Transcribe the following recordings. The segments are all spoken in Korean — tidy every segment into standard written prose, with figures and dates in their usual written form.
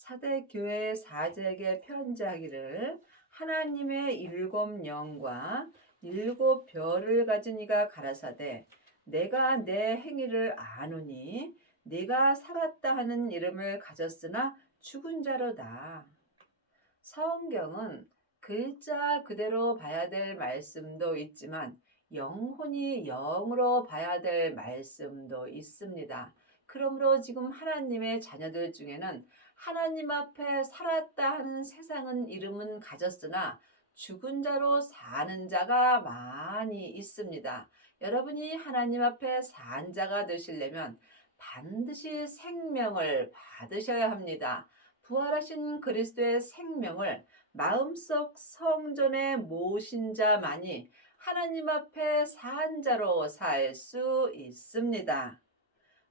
사대교회 사제에게 편지하기를 하나님의 일곱 영과 일곱 별을 가진 이가 가라사대 내가 내 행위를 아노니 네가 살았다 하는 이름을 가졌으나 죽은 자로다. 성경은 글자 그대로 봐야 될 말씀도 있지만 영혼이 영으로 봐야 될 말씀도 있습니다. 그러므로 지금 하나님의 자녀들 중에는 하나님 앞에 살았다 하는 세상은 이름은 가졌으나 죽은 자로 사는 자가 많이 있습니다. 여러분이 하나님 앞에 산 자가 되시려면 반드시 생명을 받으셔야 합니다. 부활하신 그리스도의 생명을 마음속 성전에 모신 자만이 하나님 앞에 산 자로 살 수 있습니다.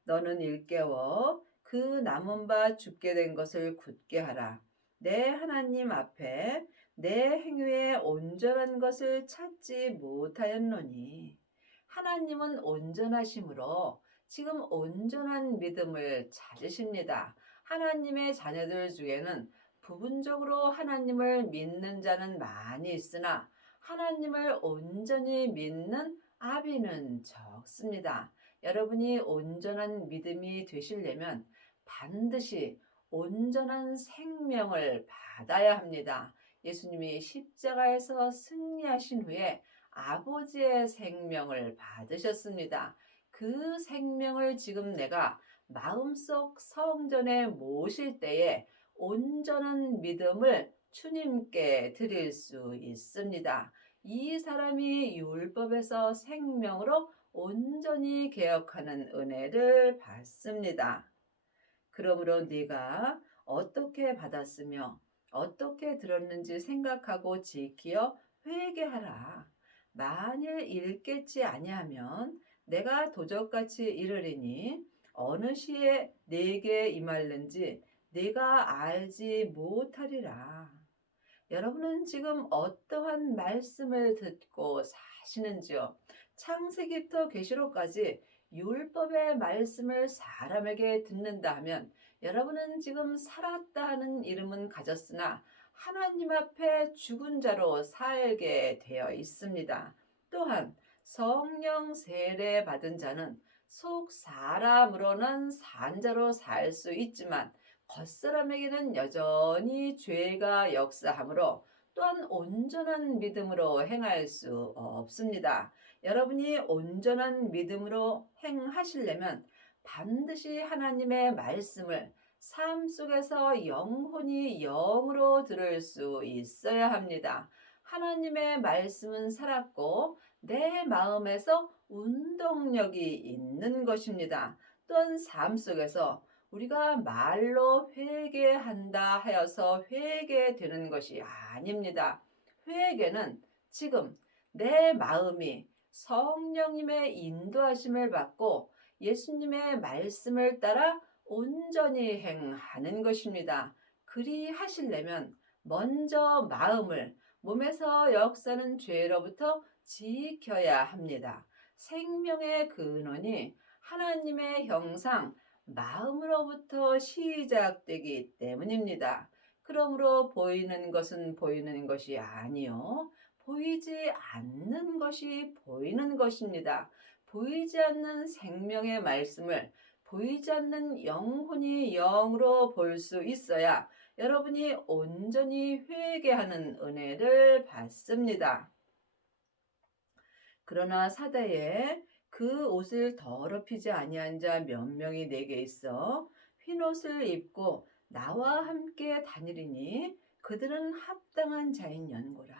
너는 일깨워 그 남은 바 죽게 된 것을 굳게 하라. 내 하나님 앞에 내 행위에 온전한 것을 찾지 못하였노니 하나님은 온전하심으로 지금 온전한 믿음을 찾으십니다. 하나님의 자녀들 중에는 부분적으로 하나님을 믿는 자는 많이 있으나 하나님을 온전히 믿는 아비는 적습니다. 여러분이 온전한 믿음이 되시려면 반드시 온전한 생명을 받아야 합니다. 예수님이 십자가에서 승리하신 후에 아버지의 생명을 받으셨습니다. 그 생명을 지금 내가 마음속 성전에 모실 때에 온전한 믿음을 주님께 드릴 수 있습니다. 이 사람이 율법에서 생명으로 온전히 개혁하는 은혜를 받습니다. 그러므로 네가 어떻게 받았으며 어떻게 들었는지 생각하고 지키어 회개하라. 만일 일깨지 아니하면 내가 도적같이 이르리니 어느 시에 네게 임할는지 네가 알지 못하리라. 여러분은 지금 어떠한 말씀을 듣고 사시는지요? 창세기부터 계시록까지 율법의 말씀을 사람에게 듣는다 하면 여러분은 지금 살았다 하는 이름은 가졌으나 하나님 앞에 죽은 자로 살게 되어 있습니다. 또한 성령 세례 받은 자는 속 사람으로는 산자로 살 수 있지만 겉사람에게는 여전히 죄가 역사하므로 또한 온전한 믿음으로 행할 수 없습니다. 여러분이 온전한 믿음으로 행하시려면 반드시 하나님의 말씀을 삶 속에서 영혼이 영으로 들을 수 있어야 합니다. 하나님의 말씀은 살았고 내 마음에서 운동력이 있는 것입니다. 또한 삶 속에서 우리가 말로 회개한다 하여서 회개되는 것이 아닙니다. 회개는 지금 내 마음이 성령님의 인도하심을 받고 예수님의 말씀을 따라 온전히 행하는 것입니다. 그리 하시려면 먼저 마음을 몸에서 역사는 죄로부터 지켜야 합니다. 생명의 근원이 하나님의 형상, 마음으로부터 시작되기 때문입니다. 그러므로 보이는 것은 보이는 것이 아니요 보이지 않는 것이 보이는 것입니다. 보이지 않는 생명의 말씀을 보이지 않는 영혼이 영으로 볼 수 있어야 여러분이 온전히 회개하는 은혜를 받습니다. 그러나 사대에 그 옷을 더럽히지 아니한 자 몇 명이 내게 있어 흰옷을 입고 나와 함께 다니리니 그들은 합당한 자인 연고라.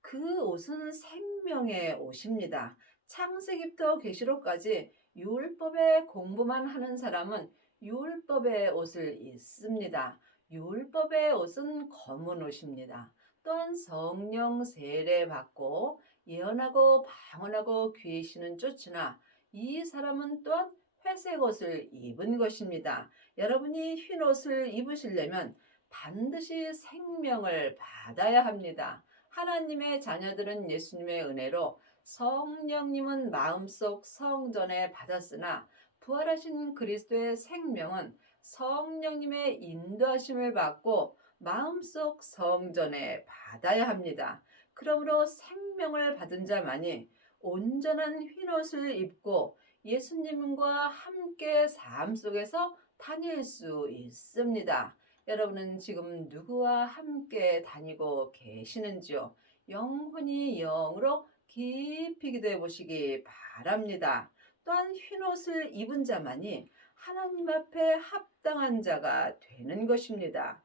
그 옷은 생명의 옷입니다. 창세기부터 계시록까지 율법의 공부만 하는 사람은 율법의 옷을 입습니다. 율법의 옷은 검은 옷입니다. 또한 성령 세례 받고 예언하고 방언하고 귀신은 쫓으나 이 사람은 또한 회색 옷을 입은 것입니다. 여러분이 흰 옷을 입으시려면 반드시 생명을 받아야 합니다. 하나님의 자녀들은 예수님의 은혜로 성령님은 마음속 성전에 받았으나 부활하신 그리스도의 생명은 성령님의 인도하심을 받고 마음속 성전에 받아야 합니다. 그러므로 생명을 받은 자만이 온전한 흰옷을 입고 예수님과 함께 삶 속에서 다닐 수 있습니다. 여러분은 지금 누구와 함께 다니고 계시는지요? 영혼이 영으로 깊이 기도해 보시기 바랍니다. 또한 흰옷을 입은 자만이 하나님 앞에 합당한 자가 되는 것입니다.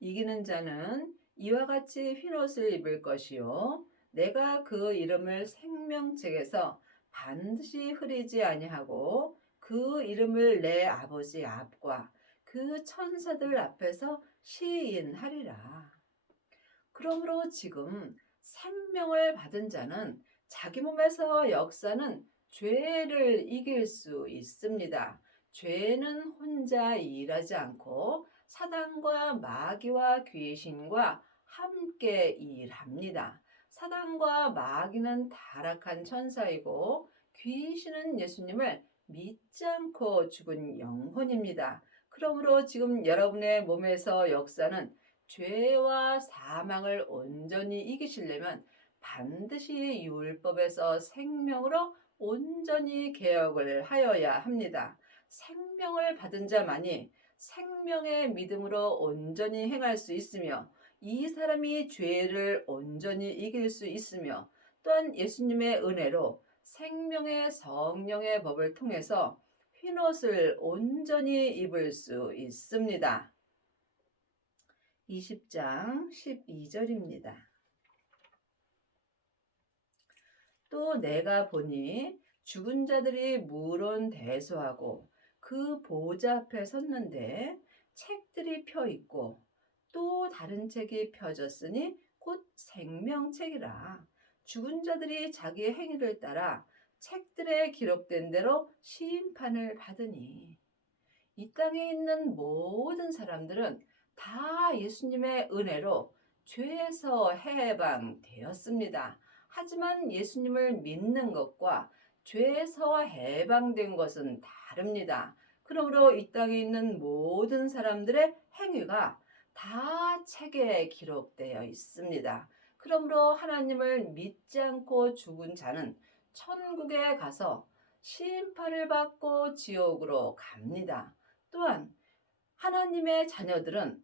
이기는 자는 이와 같이 흰옷을 입을 것이요 내가 그 이름을 생명책에서 반드시 흐리지 아니하고 그 이름을 내 아버지 앞과 그 천사들 앞에서 시인하리라. 그러므로 지금 생명을 받은 자는 자기 몸에서 역사는 죄를 이길 수 있습니다. 죄는 혼자 일하지 않고 사단과 마귀와 귀신과 함께 일합니다. 사단과 마귀는 타락한 천사이고 귀신은 예수님을 믿지 않고 죽은 영혼입니다. 그러므로 지금 여러분의 몸에서 역사는 죄와 사망을 온전히 이기시려면 반드시 율법에서 생명으로 온전히 개혁을 하여야 합니다. 생명을 받은 자만이 생명의 믿음으로 온전히 행할 수 있으며 이 사람이 죄를 온전히 이길 수 있으며 또한 예수님의 은혜로 생명의 성령의 법을 통해서 흰옷을 온전히 입을 수 있습니다. 20장 12절입니다. 또 내가 보니 죽은 자들이 물론 대소하고 그 보좌 앞에 섰는데 책들이 펴 있고 또 다른 책이 펴졌으니 곧 생명책이라. 죽은 자들이 자기의 행위를 따라 책들에 기록된 대로 심판을 받으니 이 땅에 있는 모든 사람들은 다 예수님의 은혜로 죄에서 해방되었습니다. 하지만 예수님을 믿는 것과 죄에서 해방된 것은 다릅니다. 그러므로 이 땅에 있는 모든 사람들의 행위가 다 책에 기록되어 있습니다. 그러므로 하나님을 믿지 않고 죽은 자는 천국에 가서 심판을 받고 지옥으로 갑니다. 또한 하나님의 자녀들은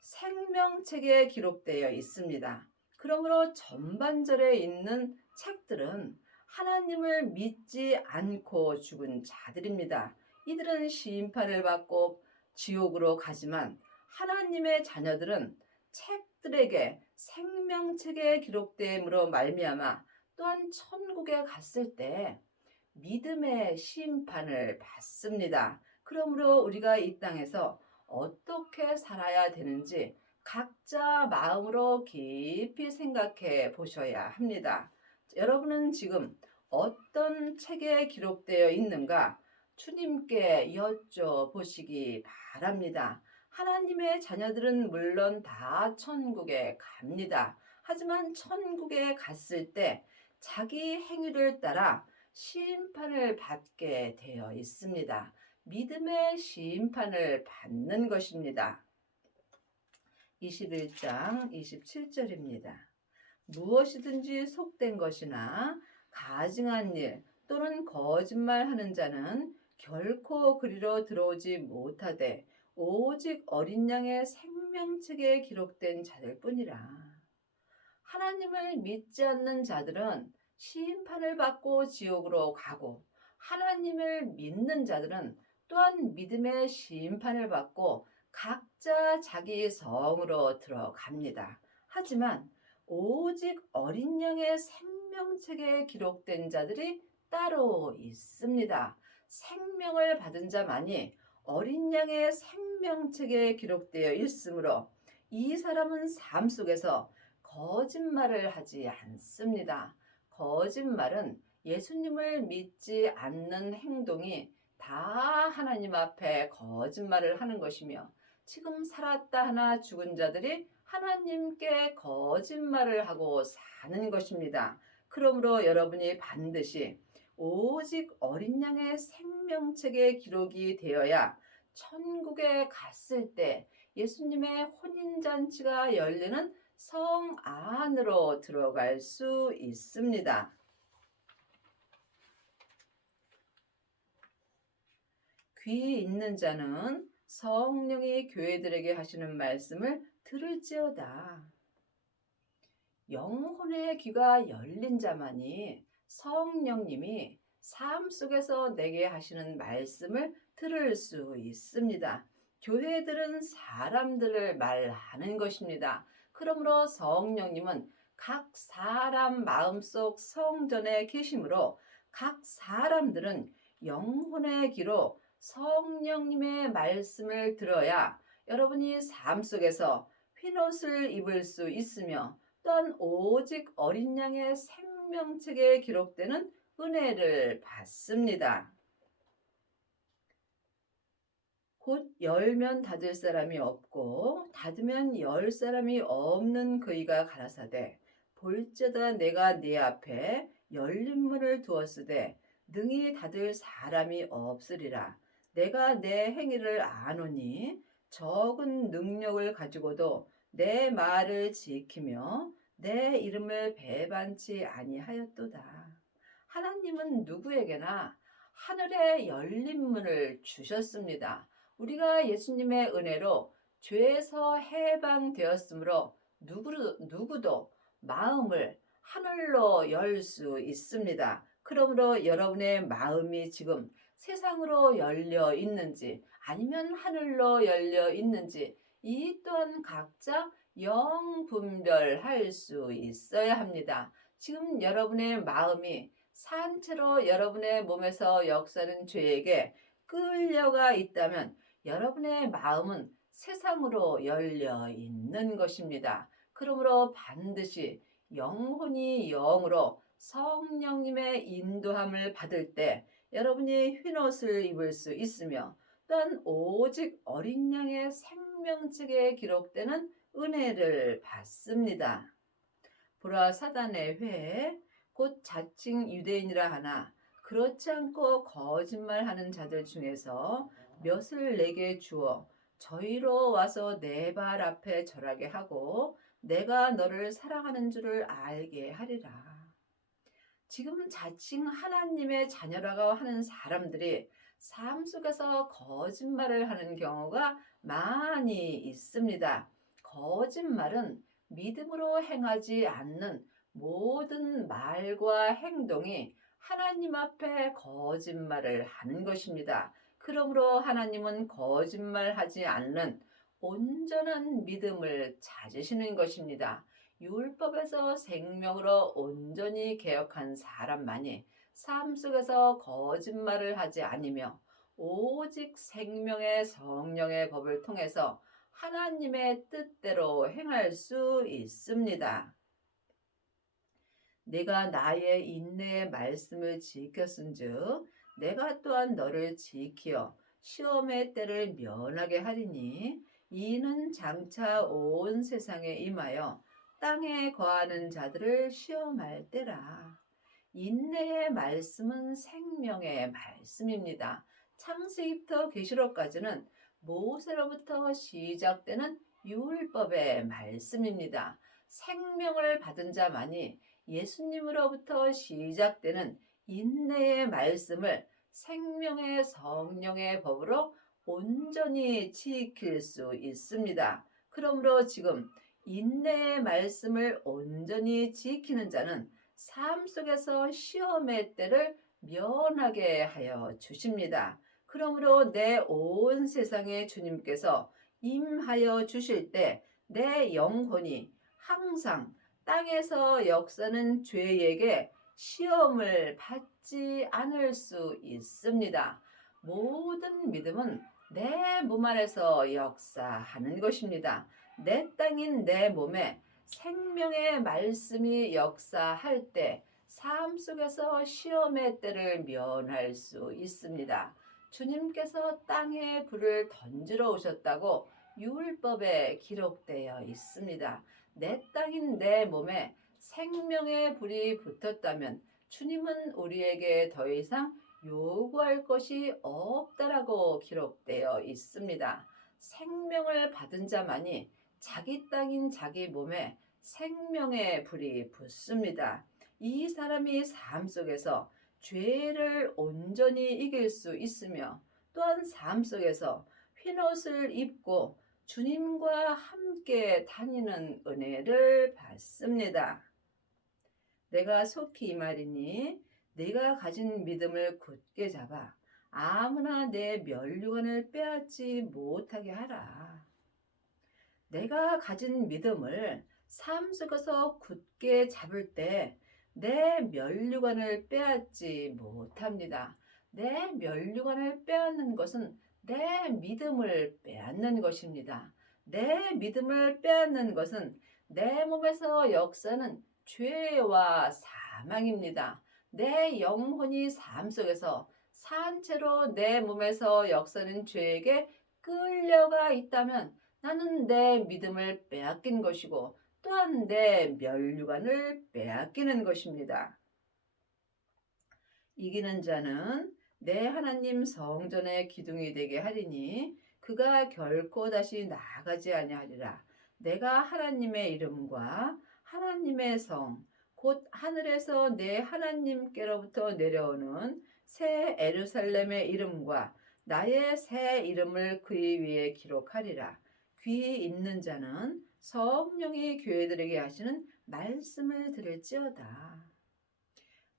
생명책에 기록되어 있습니다. 그러므로 전반절에 있는 책들은 하나님을 믿지 않고 죽은 자들입니다. 이들은 심판을 받고 지옥으로 가지만 하나님의 자녀들은 책들에게 생명책에 기록됨으로 말미암아 또한 천국에 갔을 때 믿음의 심판을 받습니다. 그러므로 우리가 이 땅에서 어떻게 살아야 되는지 각자 마음으로 깊이 생각해 보셔야 합니다. 여러분은 지금 어떤 책에 기록되어 있는가 주님께 여쭤보시기 바랍니다. 하나님의 자녀들은 물론 다 천국에 갑니다. 하지만 천국에 갔을 때 자기 행위를 따라 심판을 받게 되어 있습니다. 믿음의 심판을 받는 것입니다. 21장 27절입니다. 무엇이든지 속된 것이나 가증한 일 또는 거짓말하는 자는 결코 그리로 들어오지 못하되 오직 어린 양의 생명책에 기록된 자들 뿐이라. 하나님을 믿지 않는 자들은 심판을 받고 지옥으로 가고 하나님을 믿는 자들은 또한 믿음의 심판을 받고 각자 자기 성으로 들어갑니다. 하지만 오직 어린 양의 생명책에 기록된 자들이 따로 있습니다. 생명을 받은 자만이 어린 양의 생명책에 기록되어 있으므로 이 사람은 삶 속에서 거짓말을 하지 않습니다. 거짓말은 예수님을 믿지 않는 행동이 다 하나님 앞에 거짓말을 하는 것이며 지금 살았다 하나 죽은 자들이 하나님께 거짓말을 하고 사는 것입니다. 그러므로 여러분이 반드시 오직 어린 양의 생명책에 기록이 되어야 천국에 갔을 때 예수님의 혼인잔치가 열리는 성 안으로 들어갈 수 있습니다. 귀 있는 자는 성령이 교회들에게 하시는 말씀을 들을지어다. 영혼의 귀가 열린 자만이 성령님이 삶 속에서 내게 하시는 말씀을 들을 수 있습니다. 교회들은 사람들을 말하는 것입니다. 그러므로 성령님은 각 사람 마음속 성전에 계시므로 각 사람들은 영혼의 귀로 성령님의 말씀을 들어야 여러분이 삶 속에서 흰옷을 입을 수 있으며 또한 오직 어린 양의 생명책에 기록되는 은혜를 받습니다. 곧 열면 닫을 사람이 없고 닫으면 열 사람이 없는 그이가 가라사대 볼지어다 내가 네 앞에 열린 문을 두었으되 능히 닫을 사람이 없으리라. 내가 내 행위를 아노니 적은 능력을 가지고도 내 말을 지키며 내 이름을 배반치 아니하였도다. 하나님은 누구에게나 하늘의 열린 문을 주셨습니다. 우리가 예수님의 은혜로 죄에서 해방되었으므로 누구도 마음을 하늘로 열 수 있습니다. 그러므로 여러분의 마음이 지금 세상으로 열려 있는지 아니면 하늘로 열려 있는지 이 또한 각자 영분별할 수 있어야 합니다. 지금 여러분의 마음이 산채로 여러분의 몸에서 역사하는 죄에게 끌려가 있다면 여러분의 마음은 세상으로 열려 있는 것입니다. 그러므로 반드시 영혼이 영으로 성령님의 인도함을 받을 때 여러분이 흰옷을 입을 수 있으며 또한 오직 어린 양의 생명책에 기록되는 은혜를 받습니다. 보라 사단의 회 곧 자칭 유대인이라 하나 그렇지 않고 거짓말하는 자들 중에서 몇을 내게 주어 저희로 와서 내 발 앞에 절하게 하고 내가 너를 사랑하는 줄을 알게 하리라. 지금 자칭 하나님의 자녀라고 하는 사람들이 삶 속에서 거짓말을 하는 경우가 많이 있습니다. 거짓말은 믿음으로 행하지 않는 모든 말과 행동이 하나님 앞에 거짓말을 하는 것입니다. 그러므로 하나님은 거짓말하지 않는 온전한 믿음을 찾으시는 것입니다. 율법에서 생명으로 온전히 개혁한 사람만이 삶 속에서 거짓말을 하지 않으며 오직 생명의 성령의 법을 통해서 하나님의 뜻대로 행할 수 있습니다. 내가 나의 인내의 말씀을 지켰은즉 내가 또한 너를 지키어 시험의 때를 면하게 하리니 이는 장차 온 세상에 임하여 땅에 거하는 자들을 시험할 때라. 인내의 말씀은 생명의 말씀입니다. 창세기부터 계시록까지는 모세로부터 시작되는 율법의 말씀입니다. 생명을 받은 자만이 예수님으로부터 시작되는 인내의 말씀을 생명의 성령의 법으로 온전히 지킬 수 있습니다. 그러므로 지금 인내의 말씀을 온전히 지키는 자는 삶 속에서 시험의 때를 면하게 하여 주십니다. 그러므로 내 온 세상에 주님께서 임하여 주실 때 내 영혼이 항상 땅에서 역사는 죄에게 시험을 받지 않을 수 있습니다. 모든 믿음은 내 몸 안에서 역사하는 것입니다. 내 땅인 내 몸에 생명의 말씀이 역사할 때 삶 속에서 시험의 때를 면할 수 있습니다. 주님께서 땅에 불을 던지러 오셨다고 율법에 기록되어 있습니다. 내 땅인 내 몸에 생명의 불이 붙었다면 주님은 우리에게 더 이상 요구할 것이 없다라고 기록되어 있습니다. 생명을 받은 자만이 자기 땅인 자기 몸에 생명의 불이 붙습니다. 이 사람이 삶 속에서 죄를 온전히 이길 수 있으며 또한 삶 속에서 흰옷을 입고 주님과 함께 다니는 은혜를 받습니다. 내가 속히 이 말이니 내가 가진 믿음을 굳게 잡아 아무나 내 면류관을 빼앗지 못하게 하라. 내가 가진 믿음을 삶 속에서 굳게 잡을 때 내 면류관을 빼앗지 못합니다. 내 면류관을 빼앗는 것은 내 믿음을 빼앗는 것입니다. 내 믿음을 빼앗는 것은 내 몸에서 역사는 죄와 사망입니다. 내 영혼이 삶 속에서 산채로 내 몸에서 역사는 죄에게 끌려가 있다면 나는 내 믿음을 빼앗긴 것이고 또한 내 면류관을 빼앗기는 것입니다. 이기는 자는 내 하나님 성전의 기둥이 되게 하리니 그가 결코 다시 나아가지 아니하리라. 내가 하나님의 이름과 하나님의 성, 곧 하늘에서 내 하나님께로부터 내려오는 새 에루살렘의 이름과 나의 새 이름을 그의 위에 기록하리라. 귀 있는 자는 성령이 교회들에게 하시는 말씀을 들을지어다.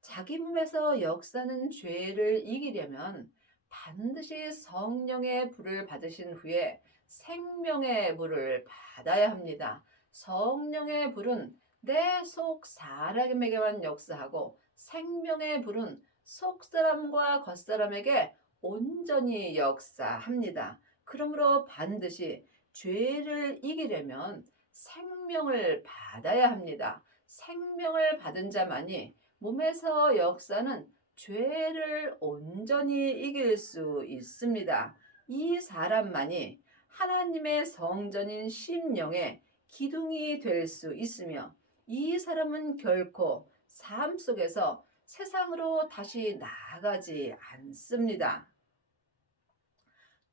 자기 몸에서 역사는 죄를 이기려면 반드시 성령의 불을 받으신 후에 생명의 불을 받아야 합니다. 성령의 불은 내 속 사람에게만 역사하고 생명의 불은 속 사람과 겉 사람에게 온전히 역사합니다. 그러므로 반드시 죄를 이기려면 생명을 받아야 합니다. 생명을 받은 자만이 몸에서 역사는 죄를 온전히 이길 수 있습니다. 이 사람만이 하나님의 성전인 심령의 기둥이 될 수 있으며 이 사람은 결코 삶 속에서 세상으로 다시 나아가지 않습니다.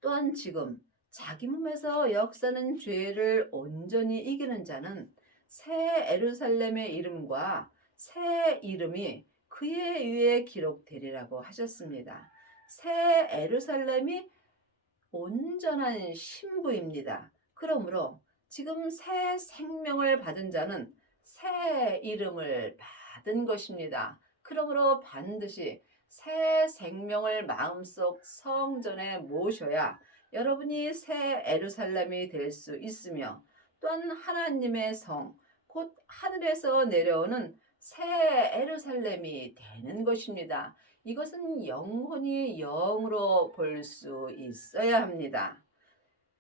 또한 지금 자기 몸에서 역사는 죄를 온전히 이기는 자는 새 에루살렘의 이름과 새 이름이 그의 위에 기록되리라고 하셨습니다. 새 에루살렘이 온전한 신부입니다. 그러므로 지금 새 생명을 받은 자는 새 이름을 받은 것입니다. 그러므로 반드시 새 생명을 마음속 성전에 모셔야 여러분이 새 에루살렘이 될 수 있으며 또한 하나님의 성, 곧 하늘에서 내려오는 새 에루살렘이 되는 것입니다. 이것은 영혼이 영으로 볼 수 있어야 합니다.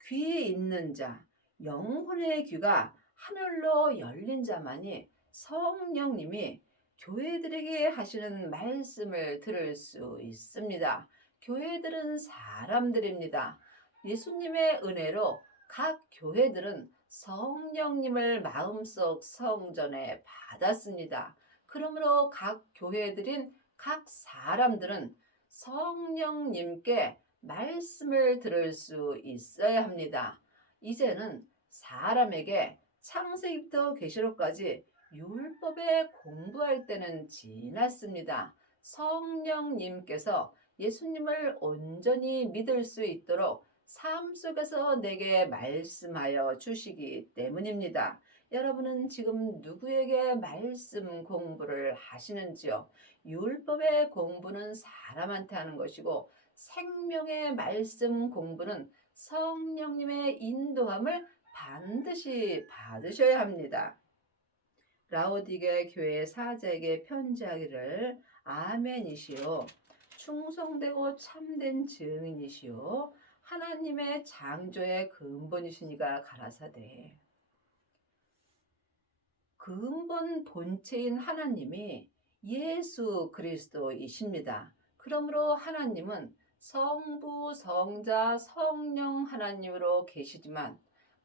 귀 있는 자, 영혼의 귀가 하늘로 열린 자만이 성령님이 교회들에게 하시는 말씀을 들을 수 있습니다. 교회들은 사람들입니다. 예수님의 은혜로 각 교회들은 성령님을 마음속 성전에 받았습니다. 그러므로 각 교회들인 각 사람들은 성령님께 말씀을 들을 수 있어야 합니다. 이제는 사람에게 창세기부터 계시록까지 율법에 공부할 때는 지났습니다. 성령님께서 예수님을 온전히 믿을 수 있도록 삶 속에서 내게 말씀하여 주시기 때문입니다. 여러분은 지금 누구에게 말씀 공부를 하시는지요? 율법의 공부는 사람한테 하는 것이고 생명의 말씀 공부는 성령님의 인도함을 반드시 받으셔야 합니다. 라오디게 교회 사자에게 편지하기를 아멘이시오. 충성되고 참된 증인이시오. 하나님의 창조의 근본이시니가 가라사대. 근본 본체인 하나님이 예수 그리스도이십니다. 그러므로 하나님은 성부, 성자, 성령 하나님으로 계시지만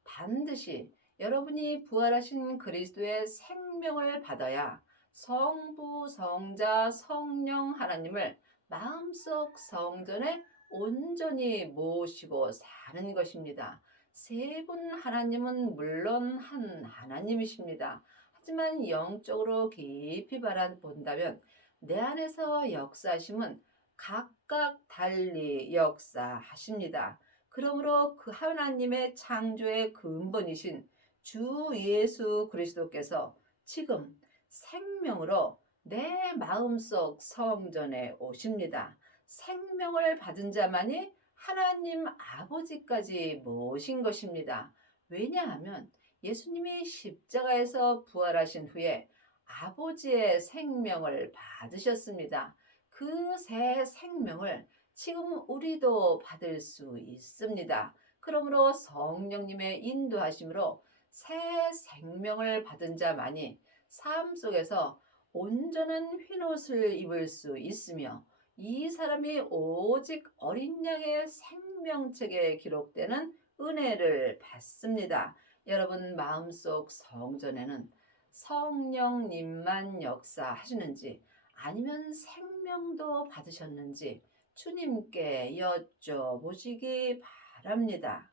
반드시 여러분이 부활하신 그리스도의 생명을 받아야 성부, 성자, 성령 하나님을 마음속 성전에 온전히 모시고 사는 것입니다. 세 분 하나님은 물론 한 하나님이십니다. 하지만 영적으로 깊이 바라본다면 내 안에서 역사하심은 각각 달리 역사하십니다. 그러므로 그 하나님의 창조의 근본이신 주 예수 그리스도께서 지금 생명으로 내 마음속 성전에 오십니다. 생명을 받은 자만이 하나님 아버지까지 모신 것입니다. 왜냐하면 예수님이 십자가에서 부활하신 후에 아버지의 생명을 받으셨습니다. 그 새 생명을 지금 우리도 받을 수 있습니다. 그러므로 성령님의 인도하심으로 새 생명을 받은 자만이 삶 속에서 온전한 흰옷을 입을 수 있으며 이 사람이 오직 어린 양의 생명책에 기록되는 은혜를 받습니다. 여러분 마음속 성전에는 성령님만 역사하시는지 아니면 생명도 받으셨는지 주님께 여쭤보시기 바랍니다.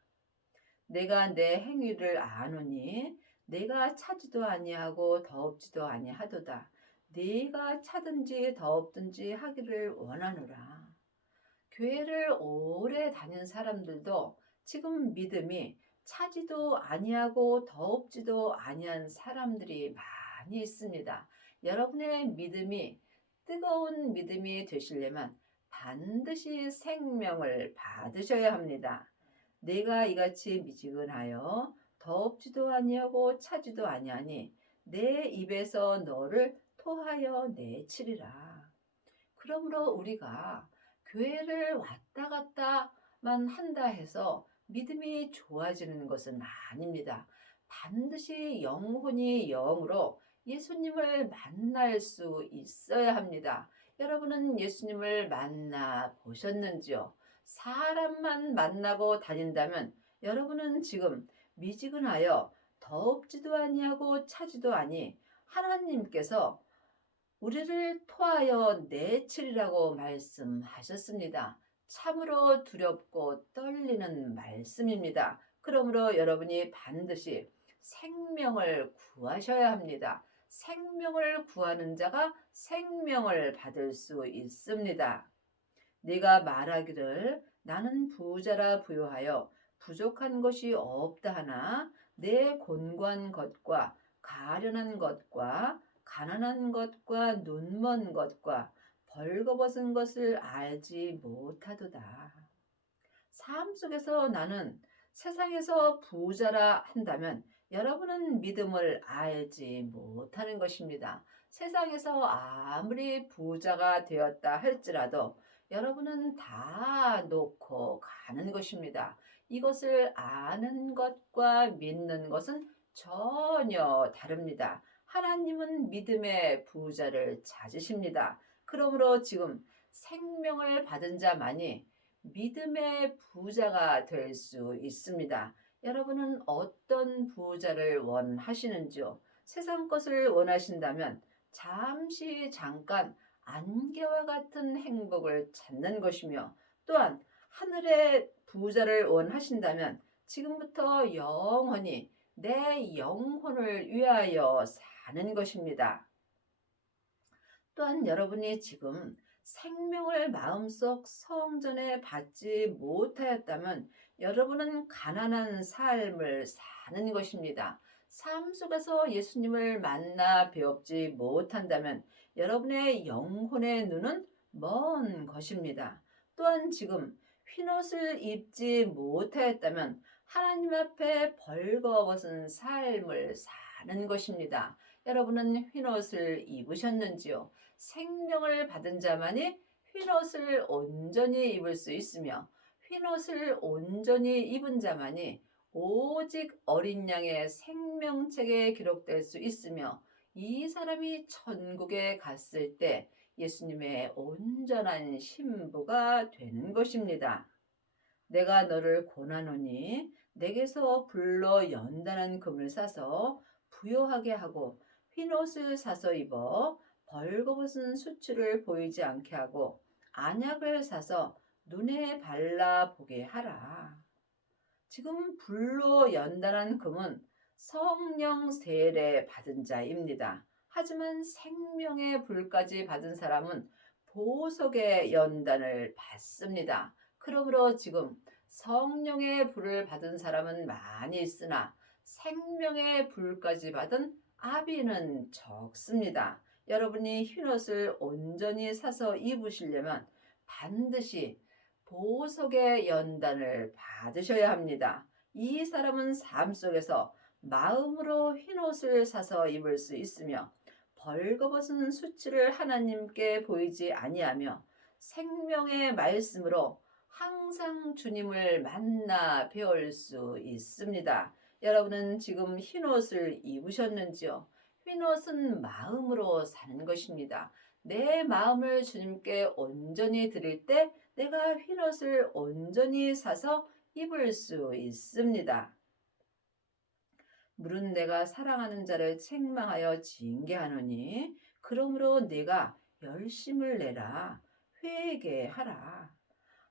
내가 내 행위를 아노니 내가 차지도 아니하고 더없지도 아니하도다. 네가 차든지 더없든지 하기를 원하노라. 교회를 오래 다닌 사람들도 지금 믿음이 차지도 아니하고 더없지도 아니한 사람들이 많이 있습니다. 여러분의 믿음이 뜨거운 믿음이 되시려면 반드시 생명을 받으셔야 합니다. 내가 이같이 미지근하여 더없지도 아니하고 차지도 아니하니 내 입에서 너를 토하여 내치리라. 그러므로 우리가 교회를 왔다 갔다만 한다 해서 믿음이 좋아지는 것은 아닙니다. 반드시 영혼이 영으로 예수님을 만날 수 있어야 합니다. 여러분은 예수님을 만나 보셨는지요? 사람만 만나고 다닌다면 여러분은 지금 미지근하여 더없지도 아니하고 차지도 아니 하나님께서 우리를 토하여 내치리라고 말씀하셨습니다. 참으로 두렵고 떨리는 말씀입니다. 그러므로 여러분이 반드시 생명을 구하셔야 합니다. 생명을 구하는 자가 생명을 받을 수 있습니다. 네가 말하기를 나는 부자라 부요하여 부족한 것이 없다 하나 내 곤고한 것과 가련한 것과 가난한 것과 눈먼 것과 벌거벗은 것을 알지 못하도다. 삶 속에서 나는 세상에서 부자라 한다면 여러분은 믿음을 알지 못하는 것입니다. 세상에서 아무리 부자가 되었다 할지라도 여러분은 다 놓고 가는 것입니다. 이것을 아는 것과 믿는 것은 전혀 다릅니다. 하나님은 믿음의 부자를 찾으십니다. 그러므로 지금 생명을 받은 자만이 믿음의 부자가 될 수 있습니다. 여러분은 어떤 부자를 원하시는지요? 세상 것을 원하신다면 잠깐 안개와 같은 행복을 찾는 것이며 또한 하늘의 부자를 원하신다면 지금부터 영원히 내 영혼을 위하여 사는 것입니다. 또한 여러분이 지금 생명을 마음속 성전에 받지 못하였다면 여러분은 가난한 삶을 사는 것입니다. 삶 속에서 예수님을 만나 배웁지 못한다면 여러분의 영혼의 눈은 먼 것입니다. 또한 지금 흰옷을 입지 못하였다면 하나님 앞에 벌거벗은 삶을 사는 것입니다. 여러분은 흰옷을 입으셨는지요? 생명을 받은 자만이 흰옷을 온전히 입을 수 있으며 흰옷을 온전히 입은 자만이 오직 어린 양의 생명책에 기록될 수 있으며 이 사람이 천국에 갔을 때 예수님의 온전한 신부가 되는 것입니다. 내가 너를 권하노니 내게서 불로 연단한 금을 사서 부요하게 하고 흰옷을 사서 입어 벌거벗은 수치를 보이지 않게 하고 안약을 사서 눈에 발라 보게 하라. 지금 불로 연단한 금은 성령 세례 받은 자입니다. 하지만 생명의 불까지 받은 사람은 보석의 연단을 받습니다. 그러므로 지금 성령의 불을 받은 사람은 많이 있으나 생명의 불까지 받은 아비는 적습니다. 여러분이 흰옷을 온전히 사서 입으시려면 반드시 보석의 연단을 받으셔야 합니다. 이 사람은 삶 속에서 마음으로 흰옷을 사서 입을 수 있으며 벌거벗은 수치를 하나님께 보이지 아니하며 생명의 말씀으로 항상 주님을 만나 배울 수 있습니다. 여러분은 지금 흰옷을 입으셨는지요? 흰옷은 마음으로 사는 것입니다. 내 마음을 주님께 온전히 드릴 때 내가 흰옷을 온전히 사서 입을 수 있습니다. 물은 내가 사랑하는 자를 책망하여 징계하노니 그러므로 내가 열심을 내라 회개하라.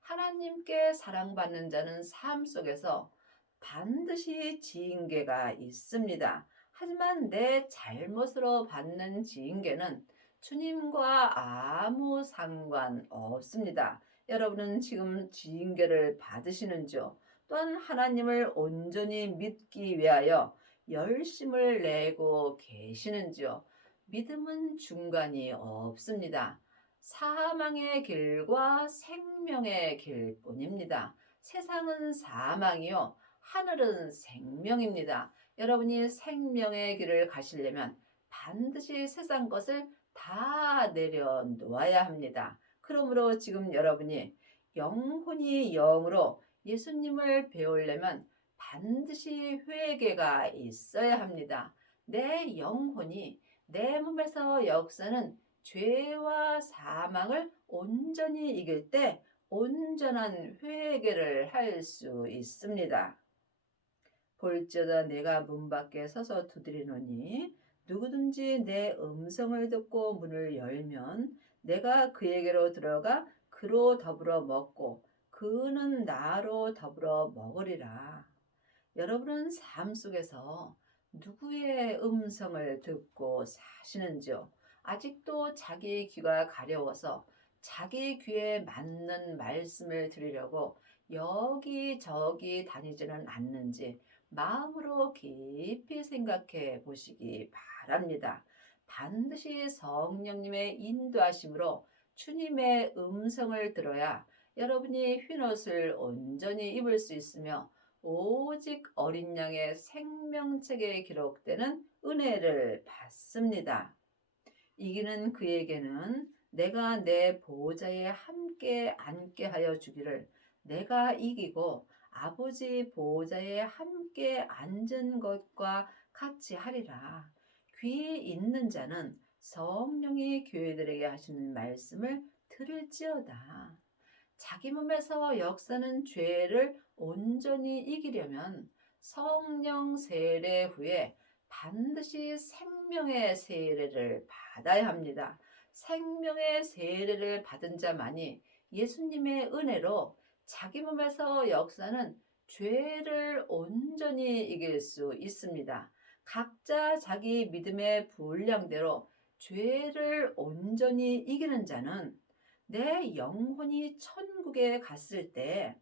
하나님께 사랑받는 자는 삶 속에서 반드시 징계가 있습니다. 하지만 내 잘못으로 받는 징계는 주님과 아무 상관없습니다. 여러분은 지금 징계를 받으시는지요? 또한 하나님을 온전히 믿기 위하여 열심을 내고 계시는지요? 믿음은 중간이 없습니다. 사망의 길과 생명의 길뿐입니다. 세상은 사망이요, 하늘은 생명입니다. 여러분이 생명의 길을 가시려면 반드시 세상 것을 다 내려놓아야 합니다. 그러므로 지금 여러분이 영혼이 영으로 예수님을 배우려면 반드시 회개가 있어야 합니다. 내 영혼이 내 몸에서 역사는 죄와 사망을 온전히 이길 때 온전한 회개를 할 수 있습니다. 볼지어다 내가 문 밖에 서서 두드리노니 누구든지 내 음성을 듣고 문을 열면 내가 그에게로 들어가 그로 더불어 먹고 그는 나로 더불어 먹으리라. 여러분은 삶 속에서 누구의 음성을 듣고 사시는지요? 아직도 자기 귀가 가려워서 자기 귀에 맞는 말씀을 들으려고 여기저기 다니지는 않는지 마음으로 깊이 생각해 보시기 바랍니다. 반드시 성령님의 인도하심으로 주님의 음성을 들어야 여러분이 흰옷을 온전히 입을 수 있으며 오직 어린 양의 생명책에 기록되는 은혜를 받습니다. 이기는 그에게는 내가 내 보좌에 함께 앉게 하여 주기를 내가 이기고 아버지 보좌에 함께 앉은 것과 같이 하리라. 귀 있는 자는 성령이 교회들에게 하시는 말씀을 들을지어다. 자기 몸에서 역사는 죄를 온전히 이기려면 성령 세례 후에 반드시 생명의 세례를 받아야 합니다. 생명의 세례를 받은 자만이 예수님의 은혜로 자기 몸에서 역사는 죄를 온전히 이길 수 있습니다. 각자 자기 믿음의 분량대로 죄를 온전히 이기는 자는 내 영혼이 천국에 갔을 때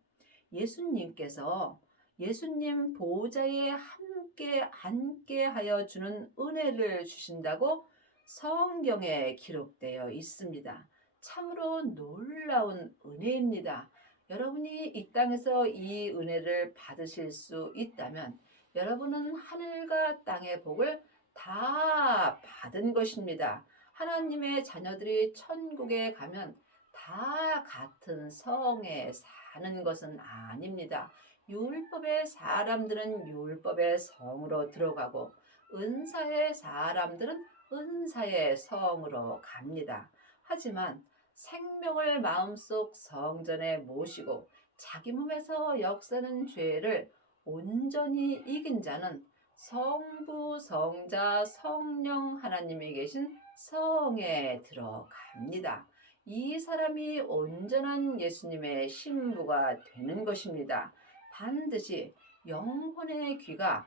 예수님께서 예수님 보좌에 함께 앉게 하여 주는 은혜를 주신다고 성경에 기록되어 있습니다. 참으로 놀라운 은혜입니다. 여러분이 이 땅에서 이 은혜를 받으실 수 있다면 여러분은 하늘과 땅의 복을 다 받은 것입니다. 하나님의 자녀들이 천국에 가면 다 같은 성에 사는 것은 아닙니다. 율법의 사람들은 율법의 성으로 들어가고 은사의 사람들은 은사의 성으로 갑니다. 하지만 생명을 마음속 성전에 모시고 자기 몸에서 역사는 죄를 온전히 이긴 자는 성부, 성자, 성령 하나님이 계신 성에 들어갑니다. 이 사람이 온전한 예수님의 신부가 되는 것입니다. 반드시 영혼의 귀가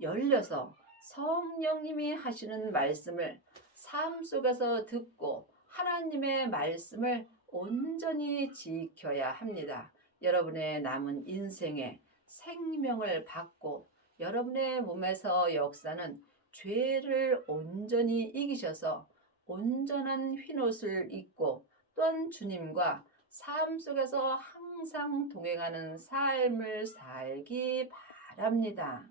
열려서 성령님이 하시는 말씀을 삶 속에서 듣고 하나님의 말씀을 온전히 지켜야 합니다. 여러분의 남은 인생에 생명을 받고 여러분의 몸에서 역사는 죄를 온전히 이기셔서 온전한 흰옷을 입고 또한 주님과 삶 속에서 항상 동행하는 삶을 살기 바랍니다.